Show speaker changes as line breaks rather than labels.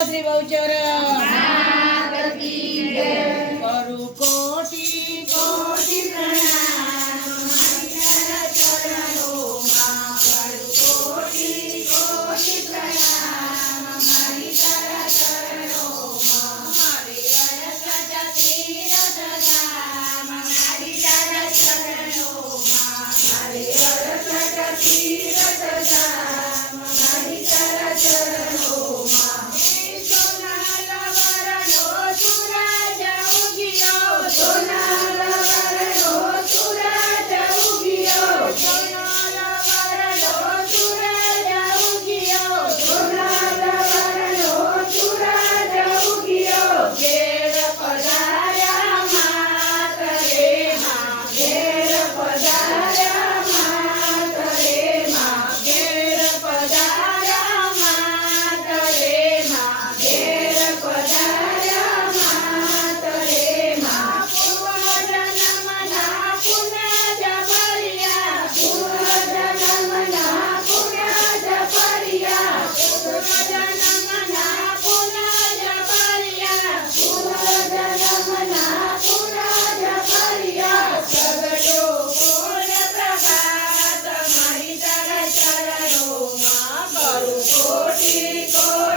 tres voucher Hoje, hoje.